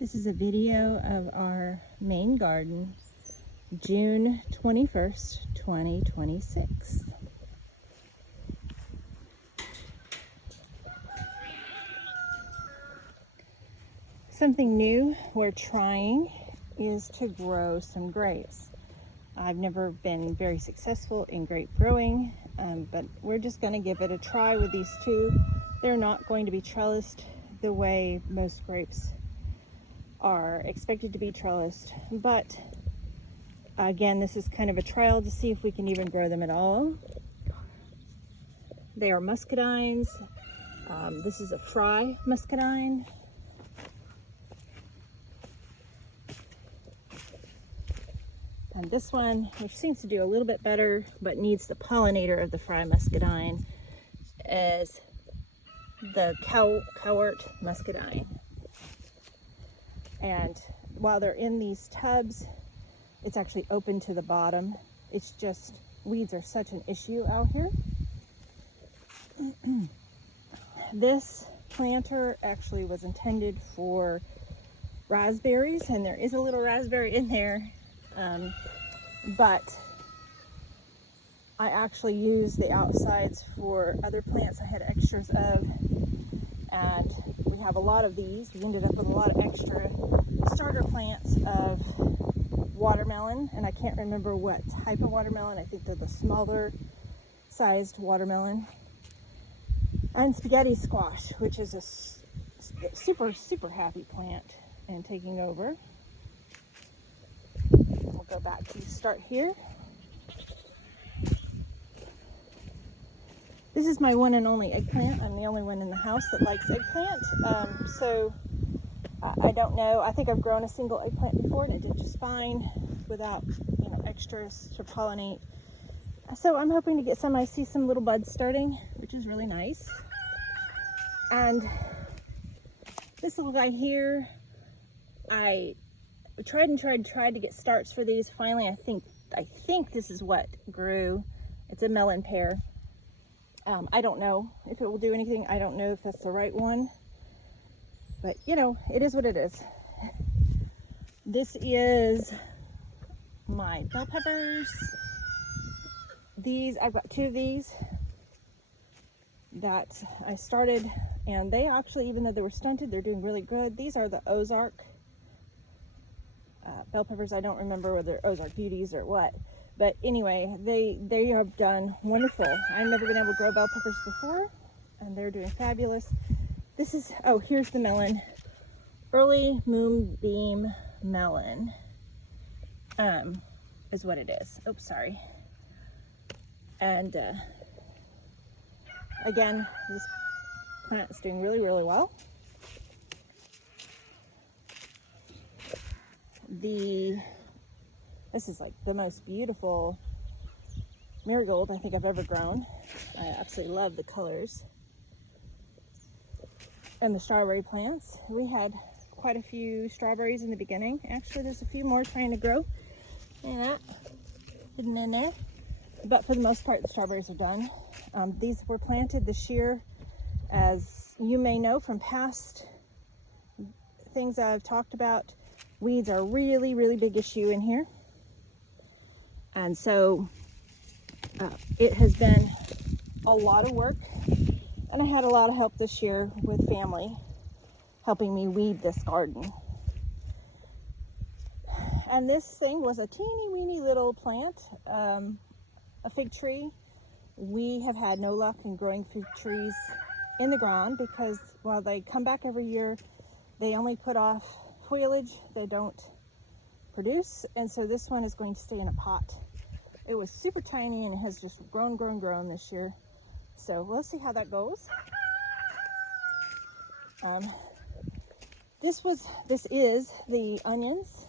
This is a video of our main garden, June 21st, 2026. Something new we're trying is to grow some grapes. I've never been very successful in grape growing, but we're just going to give it a try with these two. They're not going to be trellised the way most grapes are expected to be trellised, but again, this is kind of a trial to see if we can even grow them at all. They are muscadines. This is a fry muscadine. And this one, which seems to do a little bit better but needs the pollinator of the fry muscadine, is the cowart muscadine. And while they're in these tubs, it's actually open to the bottom. It's just, weeds are such an issue out here. This planter actually was intended for raspberries, and there is a little raspberry in there. But I actually used the outsides for other plants I had extras of, and we have a lot of these. We ended up with a lot of extra starter plants of watermelon, and I can't remember what type of watermelon. I think they're the smaller sized watermelon. And spaghetti squash, which is a super happy plant and taking over. We'll go back to start here. This is my one and only eggplant. I'm the only one in the house that likes eggplant. So I don't know. I think I've grown a single eggplant before and it did just fine without, extras to pollinate. So I'm hoping to get some. I see some little buds starting, which is really nice. And this little guy here, I tried to get starts for these. Finally, I think this is what grew. It's a melon pear. I don't know if it will do anything. I don't know if that's the right one, but it is what it is. This is my bell peppers. I've got two of these that I started, and they actually, even though they were stunted, they're doing really good. These are the Ozark bell peppers. I don't remember whether they're Ozark Beauties or what, but anyway, they have done wonderful. I've never been able to grow bell peppers before, and they're doing fabulous. This is, here's the melon, early moonbeam melon, is what it is. Oops, sorry. And again, this plant is doing really well. This is like the most beautiful marigold I think I've ever grown. I absolutely love the colors. And the strawberry plants. We had quite a few strawberries in the beginning. Actually, there's a few more trying to grow. And that hidden in there. But for the most part, the strawberries are done. These were planted this year. As you may know from past things I've talked about, weeds are a really big issue in here. And so it has been a lot of work. And I had a lot of help this year with family helping me weed this garden. And this thing was a teeny weeny little plant, a fig tree. We have had no luck in growing fig trees in the ground because while they come back every year, they only put off foliage. They don't produce. And so this one is going to stay in a pot. It was super tiny and it has just grown this year. So we'll see how that goes. This is the onions,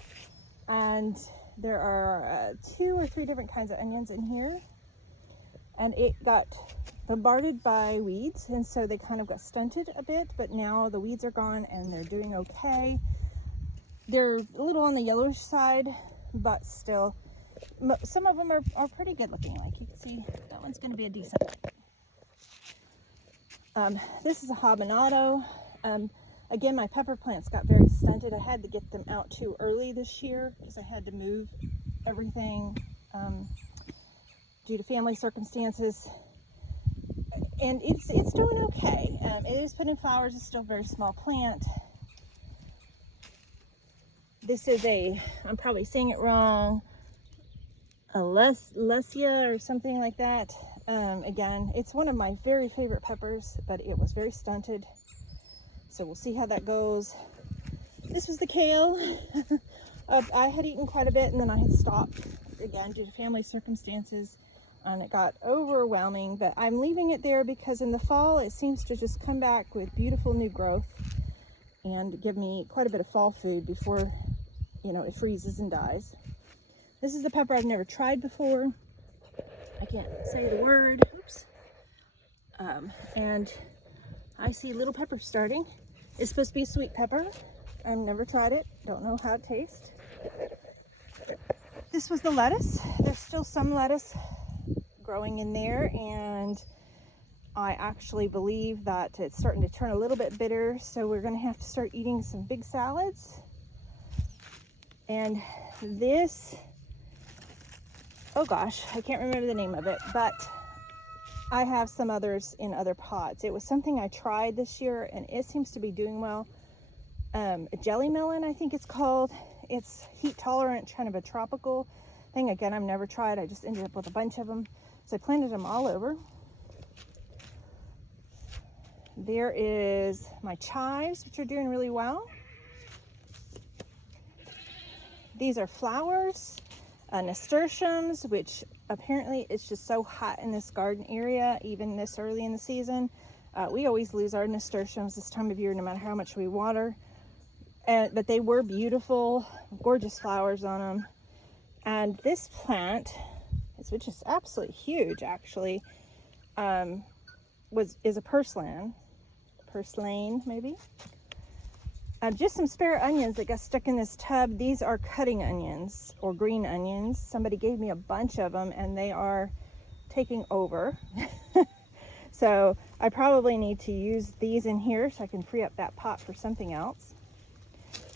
and there are 2 or 3 different kinds of onions in here. And it got bombarded by weeds, and so they kind of got stunted a bit, but now the weeds are gone and they're doing okay. They're a little on the yellowish side, but still, some of them are pretty good looking. Like you can see, that one's going to be a decent. This is a habanero. Again, my pepper plants got very stunted. I had to get them out too early this year because I had to move everything due to family circumstances. And it's doing okay. It is putting flowers. It's still a very small plant. This is I'm probably saying it wrong, a Lesia or something like that. Again, it's one of my very favorite peppers, but it was very stunted. So we'll see how that goes. This was the kale. I had eaten quite a bit and then I had stopped again due to family circumstances, and it got overwhelming, but I'm leaving it there because in the fall it seems to just come back with beautiful new growth and give me quite a bit of fall food before, you know, it freezes and dies. This is the pepper I've never tried before. I can't say the word. Oops. And I see little pepper starting. It's supposed to be a sweet pepper. I've never tried it. Don't know how it tastes. This was the lettuce. There's still some lettuce growing in there, and I actually believe that it's starting to turn a little bit bitter, so we're going to have to start eating some big salads. And this, oh gosh, I can't remember the name of it, but I have some others in other pots. It was something I tried this year and it seems to be doing well. A jelly melon, I think it's called. It's heat tolerant, kind of a tropical thing. Again, I've never tried. I just ended up with a bunch of them. So I planted them all over. There is my chives, which are doing really well. These are flowers, nasturtiums, which apparently it's just so hot in this garden area, even this early in the season. We always lose our nasturtiums this time of year, no matter how much we water. But they were beautiful, gorgeous flowers on them. And this plant, which is absolutely huge actually, is a purslane maybe. Just some spare onions that got stuck in this tub. These are cutting onions or green onions. Somebody gave me a bunch of them and they are taking over. So I probably need to use these in here so I can free up that pot for something else.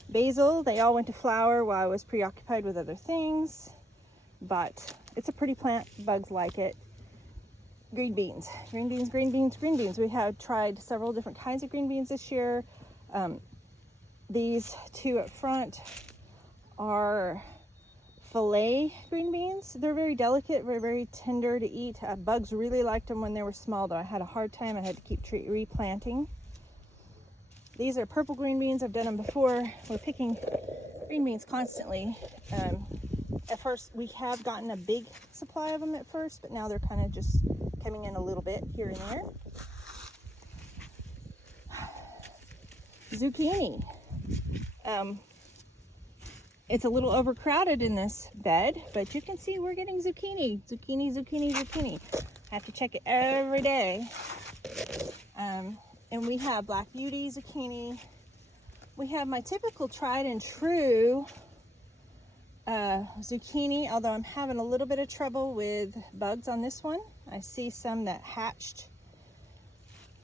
Basil, they all went to flower while I was preoccupied with other things, but it's a pretty plant. Bugs like it. Green beans, green beans, green beans, green beans. We have tried several different kinds of green beans this year. These two up front are fillet green beans. They're very delicate, very, very tender to eat. Bugs really liked them when they were small, though I had a hard time. I had to keep replanting. These are purple green beans. I've done them before. We're picking green beans constantly. At first, we have gotten a big supply of them at first, but now they're kind of just coming in a little bit here and there. Zucchini. It's a little overcrowded in this bed, but you can see we're getting zucchini. Zucchini, zucchini, zucchini. I have to check it every day. And we have Black Beauty zucchini. We have my typical tried and true zucchini, although I'm having a little bit of trouble with bugs on this one. I see some that hatched.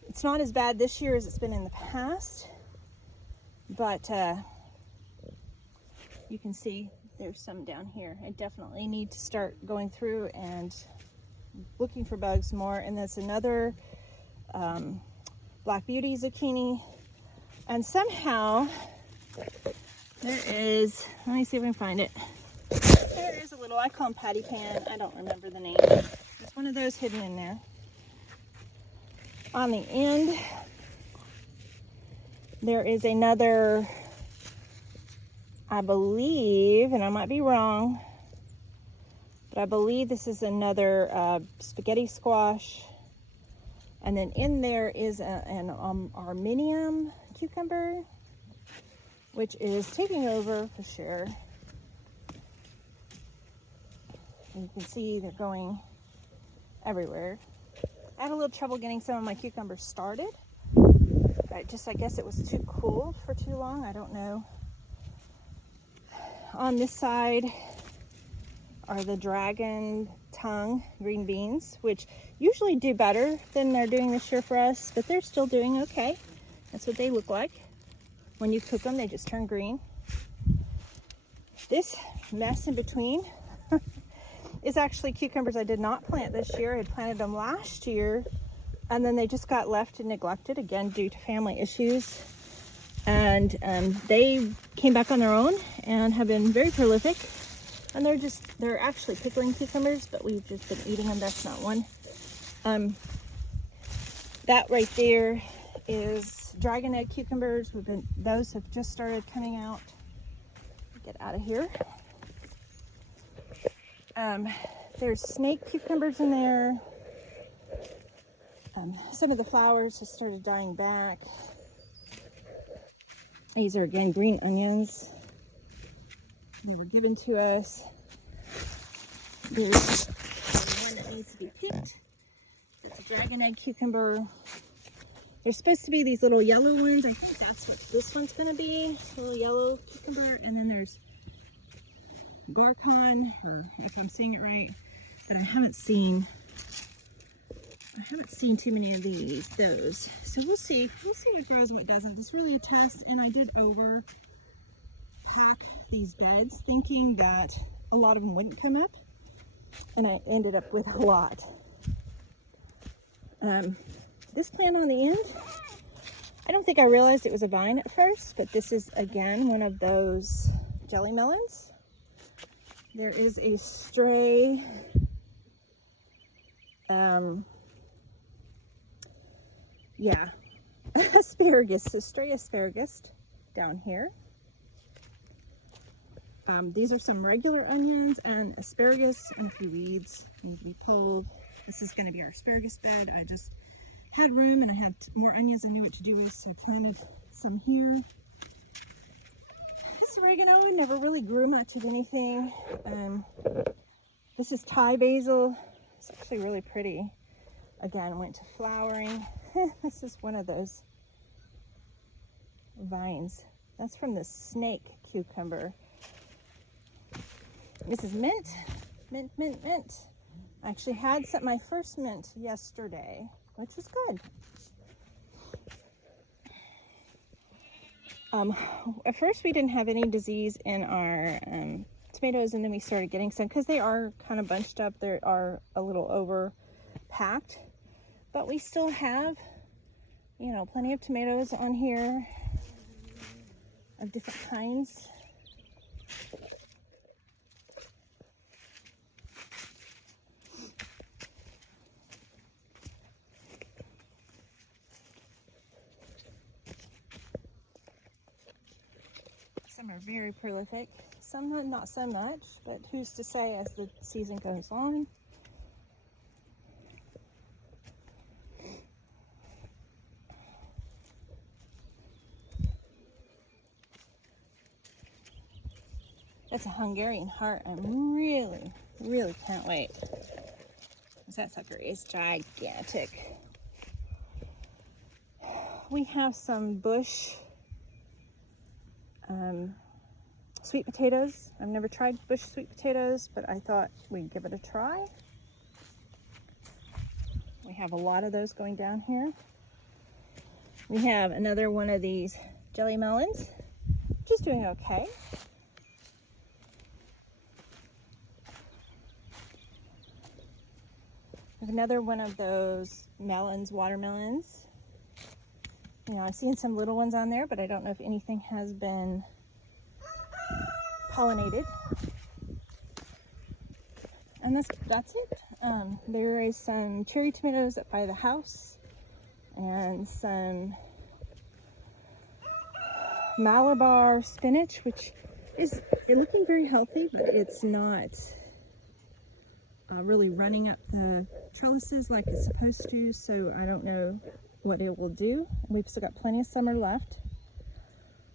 It's not as bad this year as it's been in the past, but you can see there's some down here. I definitely need to start going through and looking for bugs more. And that's another Black Beauty zucchini. And somehow there is, let me see if I can find it. There is a little, I call them patty pan. I don't remember the name. There's one of those hidden in there. On the end, there is another, I believe, and I might be wrong, but I believe this is another spaghetti squash. And then in there is an Armenian cucumber, which is taking over for sure. And you can see they're going everywhere. I had a little trouble getting some of my cucumbers started. I guess it was too cool for too long. I don't know. On this side are the dragon tongue green beans, which usually do better than they're doing this year for us, but they're still doing okay. That's what they look like. when you cook them, they just turn green. This mess in between is actually cucumbers I did not plant this year. I had planted them last year, and then they just got left and neglected, again, due to family issues. And they came back on their own and have been very prolific. And they're actually pickling cucumbers, but we've just been eating them. That's not one. That right there is dragon egg cucumbers. Those have just started coming out. Get out of here. There's snake cucumbers in there. Some of the flowers have started dying back. These are, again, green onions. They were given to us. There's one that needs to be picked. That's a dragon egg cucumber. There's supposed to be these little yellow ones. I think that's what this one's going to be. A little yellow cucumber. And then there's Garcon, or if I'm saying it right, but I haven't seen too many of those. So we'll see what grows and what doesn't. It's really a test, and I did over pack these beds thinking that a lot of them wouldn't come up, and I ended up with a lot. This plant on the end, I don't think I realized it was a vine at first, but this is, again, one of those jelly melons. There is a stray asparagus, a stray asparagus down here. These are some regular onions and asparagus and a few weeds need to be pulled. This is going to be our asparagus bed. I just had room and I had more onions I knew what to do with, so I planted some here. This oregano never really grew much of anything. This is Thai basil. It's actually really pretty. Again, went to flowering. This is one of those vines. That's from the snake cucumber. This is mint. Mint, mint, mint. I actually had my first mint yesterday, which is good. At first we didn't have any disease in our tomatoes, and then we started getting some because they are kind of bunched up. They are a little over packed, but we still have, plenty of tomatoes on here of different kinds. Some are very prolific, some not so much, but who's to say as the season goes on. That's a Hungarian heart. I really, really can't wait, because that sucker is gigantic. We have some bush sweet potatoes. I've never tried bush sweet potatoes, but I thought we'd give it a try. We have a lot of those going down here. We have another one of these jelly melons, which is doing okay. We have another one of those melons, watermelons. I've seen some little ones on there, but I don't know if anything has been pollinated. And that's it. There is some cherry tomatoes up by the house, and some Malabar spinach, which is looking very healthy, but it's not really running up the trellises like it's supposed to, so I don't know what it will do. We've still got plenty of summer left,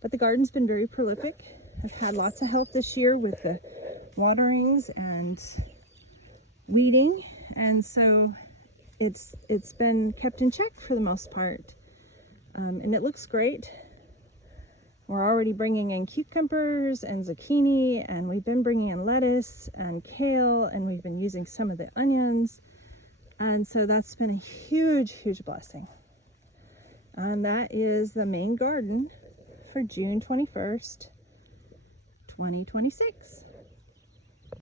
but the garden's been very prolific. I've had lots of help this year with the waterings and weeding, and so it's been kept in check for the most part, and it looks great. We're already bringing in cucumbers and zucchini, and we've been bringing in lettuce and kale, and we've been using some of the onions, and so that's been a huge blessing. And that is the main garden for June 21st, 2026.